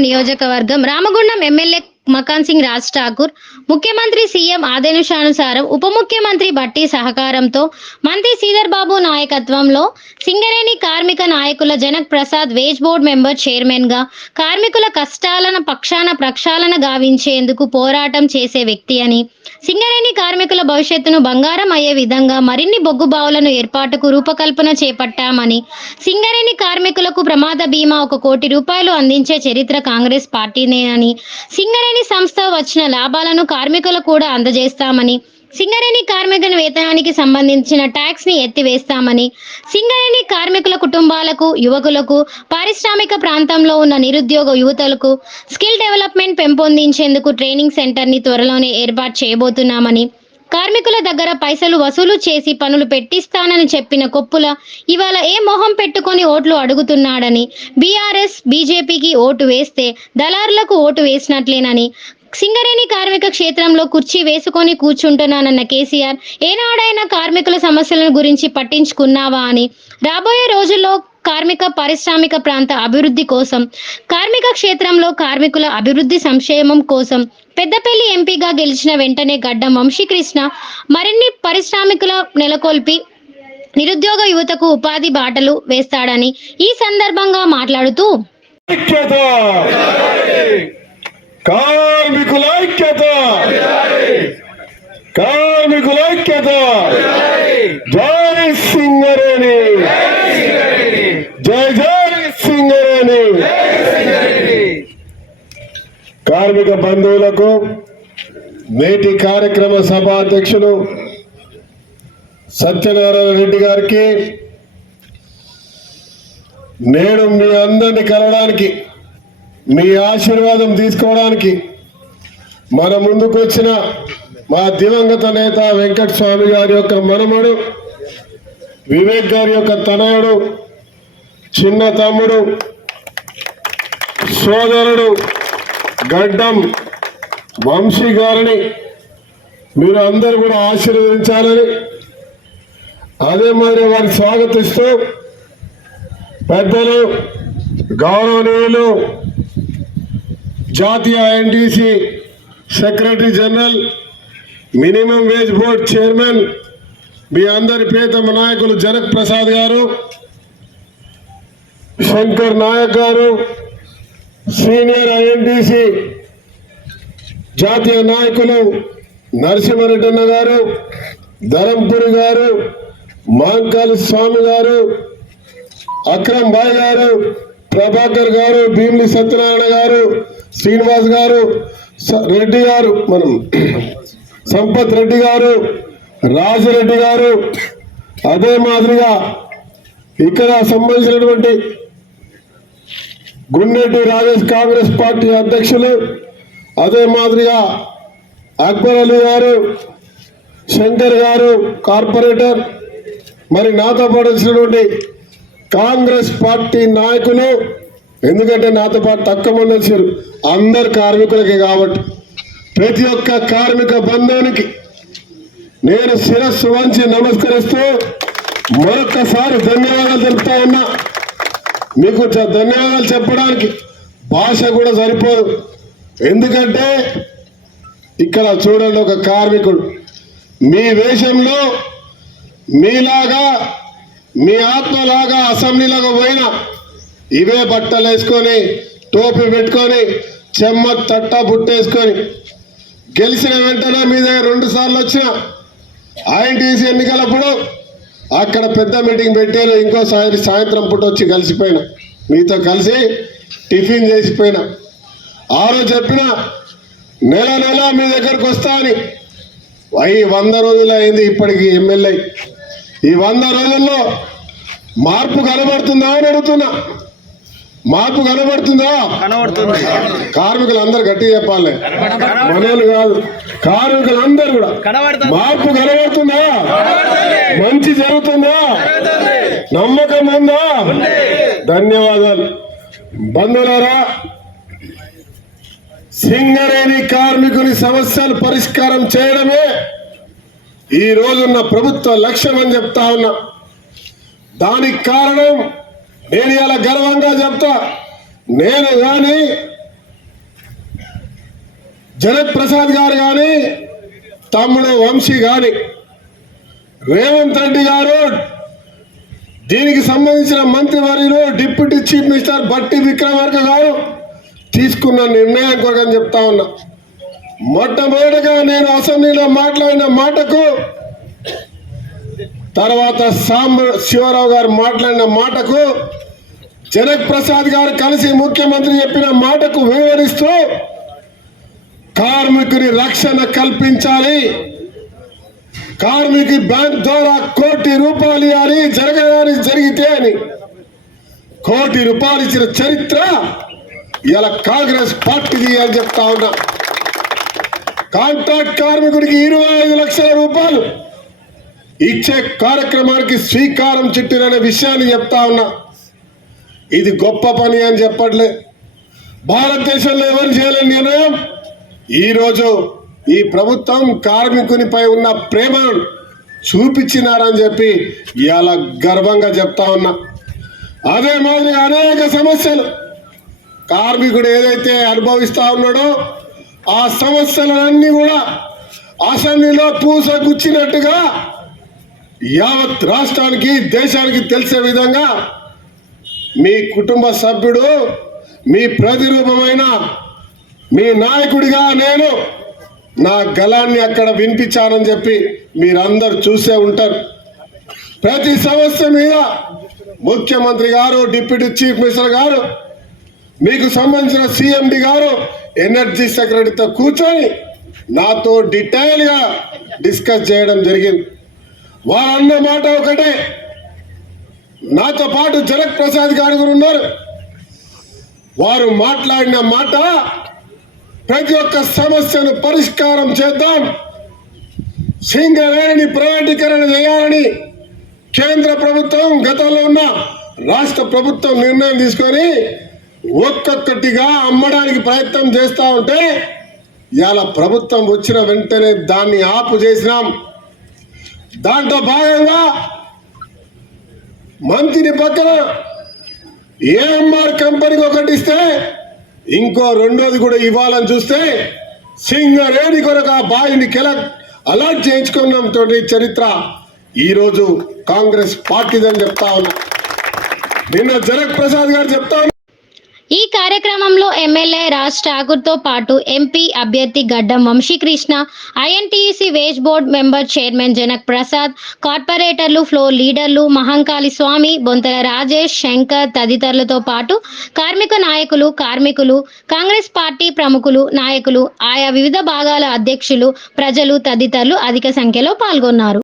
నియోజకవర్గం రామగుండం ఎమ్మెల్యే మకాన్ సింగ్ రాజ్ ఠాకూర్ ముఖ్యమంత్రి సీఎం ఆదేశానుసారం ఉప ముఖ్యమంత్రి బట్టి సహకారంతో మంత్రి శ్రీధర్ బాబు నాయకత్వంలో సింగరేణి కార్మిక నాయకుల Janak Prasad wage board member చైర్మన్గా కార్మికుల కష్టాలను పక్షాన ప్రక్షాళన గావించేందుకు పోరాటం చేసే వ్యక్తి అని సింగరేణి కార్మికుల భవిష్యత్తును బంగారం అయ్యే విధంగా మరిన్ని బొగ్గు బావులను ఏర్పాటుకు రూపకల్పన చేపట్టామని సింగరేణి కార్మికులకు ప్రమాద బీమా ఒక కోటి రూపాయలు అందించే చరిత్ర కాంగ్రెస్ పార్టీనేనని సింగరేణి సంస్థ వచ్చిన లాభాలను కార్మికులకు కూడా అందజేస్తామని సింగరేణి కార్మికుల వేతనానికి సంబంధించిన ట్యాక్స్ని ఎత్తివేస్తామని సింగరేణి కార్మికుల కుటుంబాలకు యువకులకు పారిశ్రామిక ప్రాంతంలో ఉన్న నిరుద్యోగ యువతలకు స్కిల్ డెవలప్మెంట్ పెంపొందించేందుకు ట్రైనింగ్ సెంటర్ని త్వరలోనే ఏర్పాటు చేయబోతున్నామని కార్మికుల దగ్గర పైసలు వసూలు చేసి పనులు పెట్టిస్తానని చెప్పిన కొప్పుల ఇవాళ ఏ మొహం పెట్టుకొని ఓట్లు అడుగుతున్నాడని? బీఆర్ఎస్ బీజేపీకి ఓటు వేస్తే దళారులకు ఓటు వేసినట్లేనని? సింగరేణి కార్మిక క్షేత్రంలో కుర్చీ వేసుకొని కూర్చుంటున్నానన్న కేసీఆర్ ఏనాడైనా కార్మికుల సమస్యలను గురించి పట్టించుకున్నావా అని? రాబోయే రోజుల్లో కార్మిక పారిశ్రామిక ప్రాంత అభివృద్ధి కోసం కార్మిక క్షేత్రంలో కార్మికుల అభివృద్ధి సంక్షేమం కోసం పెద్దపల్లి ఎంపీగా గెలిచిన వెంటనే గడ్డం వంశీకృష్ణ మరిన్ని పారిశ్రామికుల నెలకొల్పి నిరుద్యోగ యువతకు ఉపాధి బాటలు వేస్తాడని ఈ సందర్భంగా మాట్లాడుతూ కార్మికుల ఐక్యత! కార్మికుల ఐక్యత! జై సింగరేణి జై జై సింగరేణి కార్మిక బంధువులకు నేటి కార్యక్రమ సభాధ్యక్షులు సత్యనారాయణ రెడ్డి గారికి నేను మీ అందరిని కలవడానికి మీ ఆశీర్వాదం తీసుకోవడానికి మన ముందుకు వచ్చిన మా దివంగత నేత వెంకట స్వామి గారి యొక్క మనమడు వివేక్ గారి యొక్క తనయుడు చిన్న తమ్ముడు సోదరుడు గడ్డం వంశీ గారిని మీరు అందరూ కూడా ఆశీర్వదించాలని అదే మాదిరి వారికి స్వాగతిస్తూ పెద్దలు గౌరవనీయులు జాతీయ NTC secretary general minimum wage board chairman మీ అందరి ప్రియతమ నాయకులు జనక్ ప్రసాద్ గారు శంకర్ నాయక్ గారు సీనియర్ ఐఎన్టీసీ జాతీయ నాయకులు నరసింహారెడ్డి గారు ధరంపురి గారు మాంకాలి స్వామి గారు అక్రమ్ బాయ్ గారు ప్రభాకర్ గారు భీమిలి సత్యనారాయణ గారు శ్రీనివాస్ గారు స- రెడ్డి గారు మనం సంపత్ రెడ్డి గారు రాజరెడ్డి గారు అదే మాదిరిగా ఇక్కడ సంబంధించినటువంటి గున్నెట్టి రాజేష్ కాంగ్రెస్ పార్టీ అధ్యక్షులు అదే మాదిరిగా అక్బర్ అలీ గారు శంకర్ గారు కార్పొరేటర్ మరి నాతో పాటు వచ్చినటువంటి కాంగ్రెస్ పార్టీ నాయకులు ఎందుకంటే నాతో పాటు తక్కువ మంది వచ్చారు అందరు కార్మికులకి కాబట్టి ప్రతి ఒక్క కార్మిక బంధానికి నేను శిరస్సు వంచి నమస్కరిస్తూ మరొక్కసారి ధన్యవాదాలు తెలుపుతా ఉన్నా. మీకు చ- ధన్యవాదాలు చెప్పడానికి భాష కూడా సరిపోదు. ఎందుకంటే ఇక్కడ చూడండి ఒక కార్మికుడు. మీ వేషంలో మీలాగా మీ ఆత్మలాగా అసెంబ్లీలోకి పోయిన ఇవే బట్టలు వేసుకొని టోపీ పెట్టుకొని చెమ్మ తట్ట బుట్టేసుకొని గెలిచిన వెంటనే మీ దగ్గర రెండు సార్లు వచ్చిన. ఐఎన్టీసీ ఎన్నికలప్పుడు అక్కడ పెద్ద మీటింగ్ పెట్టారు ఇంకో సాయంత్రం సాయంత్రం పూట వచ్చి కలిసిపోయినా. మీతో కలిసి టిఫిన్ చేసిపోయినా ఆ రోజు చెప్పిన నెల నెల మీ దగ్గరకు వస్తా అని. అయి వంద రోజులు అయింది ఇప్పటికి ఎమ్మెల్యే. ఈ వంద రోజుల్లో మార్పు కనబడుతుందా అని అడుగుతున్నా. మార్పు కనబడుతుందా? కనబడుతుంది. కార్మికులు అందరు గట్టిగా చెప్పాలి. మనోళ్ళు కాదు కార్మికులు అందరు కూడా మార్పు కనబడుతుందా? మంచి జరుగుతుందా? నమ్మకం ఉందా. ధన్యవాదాలు. బంధువులారా సింగరేణి కార్మికుని సమస్యలు పరిష్కారం చేయడమే ఈ రోజున్న ప్రభుత్వ లక్ష్యం అని చెప్తా ఉన్నా. దానికి కారణం నేను ఇలా గర్వంగా చెప్తా. నేను కానీ జగత్ ప్రసాద్ గారు కానీ తమ్ముడు వంశీ కానీ రేవంత్ రెడ్డి గారు దీనికి సంబంధించిన మంత్రివర్యులు డిప్యూటీ చీఫ్ మినిస్టర్ బట్టి విక్రమార్క గారు తీసుకున్న నిర్ణయం కొరకని చెప్తా ఉన్నా. మొట్టమొదటిగా నేను అసెంబ్లీలో మాట్లాడిన మాటకు తర్వాత సాంబ శివరావు గారు మాట్లాడిన మాటకు జనక్ ప్రసాద్ గారు కలిసి ముఖ్యమంత్రి చెప్పిన మాటకు వివరిస్తూ కార్మికుని రక్షణ కల్పించాలి. కార్మికి బ్యాంక్ ద్వారా కోటి రూపాయలు ఇవ్వాలి జరగడానికి జరిగితే అని. కోటి రూపాయలు ఇచ్చిన చరిత్ర ఇలా కాంగ్రెస్ పార్టీది అని చెప్తా ఉన్నా. కాంట్రాక్ట్ కార్మికుడికి ఇరవై ఐదు లక్షల రూపాయలు ఇచ్చే కార్యక్రమానికి స్వీకారం చుట్టిననే విషయాన్ని చెప్తా ఉన్నా. ఇది గొప్ప పని అని చెప్పట్లే. భారతదేశంలో ఎవరు చేయలేని నిర్ణయం? ఈరోజు ఈ ప్రభుత్వం కార్మికునిపై ఉన్న ప్రేమను చూపించినారని చెప్పి ఇవాళ గర్వంగా చెప్తా ఉన్నా. అదే మాదిరి అనేక సమస్యలు. కార్మికుడు ఏదైతే అనుభవిస్తా ఉన్నాడో ఆ సమస్యలన్నీ కూడా అసెంబ్లీలో పూసగుచ్చినట్టుగా యావత్ రాష్ట్రానికి దేశానికి తెలిసే విధంగా మీ కుటుంబ సభ్యుడు మీ ప్రతిరూపమైన మీ నాయకుడిగా నేను నా గలాన్ని అక్కడ వినిపించానని చెప్పి మీరందరూ చూసే ఉంటారు. ప్రతి సమస్య మీద ముఖ్యమంత్రి గారు డిప్యూటీ చీఫ్ మినిస్టర్ గారు మీకు సంబంధించిన సిఎండి గారు ఎనర్జీ సెక్రటరీతో కూర్చొని నాతో డీటెయిల్గా డిస్కస్ చేయడం జరిగింది. వారు అన్న మాట ఒకటే నాతో పాటు జనక్ ప్రసాద్ గారు కూడా ఉన్నారు. వారు మాట్లాడిన మాట ప్రతి ఒక్క సమస్యను పరిష్కారం చేద్దాం. సింగరేణిని ప్రైవేటీకరణ చేయాలని కేంద్ర ప్రభుత్వం గతంలో ఉన్న రాష్ట్ర ప్రభుత్వం నిర్ణయం తీసుకొని ఒక్కొక్కటిగా అమ్మడానికి ప్రయత్నం చేస్తూ ఉంటే ఇవాళ ప్రభుత్వం వచ్చిన వెంటనే దాన్ని ఆపు చేసినాం. దాంట్లో భాగంగా మంత్రిని పక్కన ఏఎంఆర్ కంపెనీకి ఒకటి ఇస్తే ఇంకో రెండోది కూడా ఇవ్వాలని చూస్తే సింగరేణి కొరకు ఆ బావిని కెల అలర్ట్ చేయించుకున్నటువంటి చరిత్ర. ఈరోజు కాంగ్రెస్ పార్టీదని చెప్తా ఉన్నా. నిన్న జనక్ ప్రసాద్ గారు చెప్తా ఈ కార్యక్రమంలో ఎమ్మెల్యే రాజ్ ఠాకూర్తో పాటు ఎంపీ అభ్యర్థి Gaddam Vamsikrishna INTC wage board member chairman Janak Prasad కార్పొరేటర్లు ఫ్లోర్ లీడర్లు మహంకాళి స్వామి బొంతల రాజేష్ శంకర్ తదితరులతో పాటు కార్మిక నాయకులు కార్మికులు కాంగ్రెస్ పార్టీ ప్రముఖులు నాయకులు ఆయా వివిధ భాగాల అధ్యక్షులు ప్రజలు తదితరులు అధిక సంఖ్యలో పాల్గొన్నారు.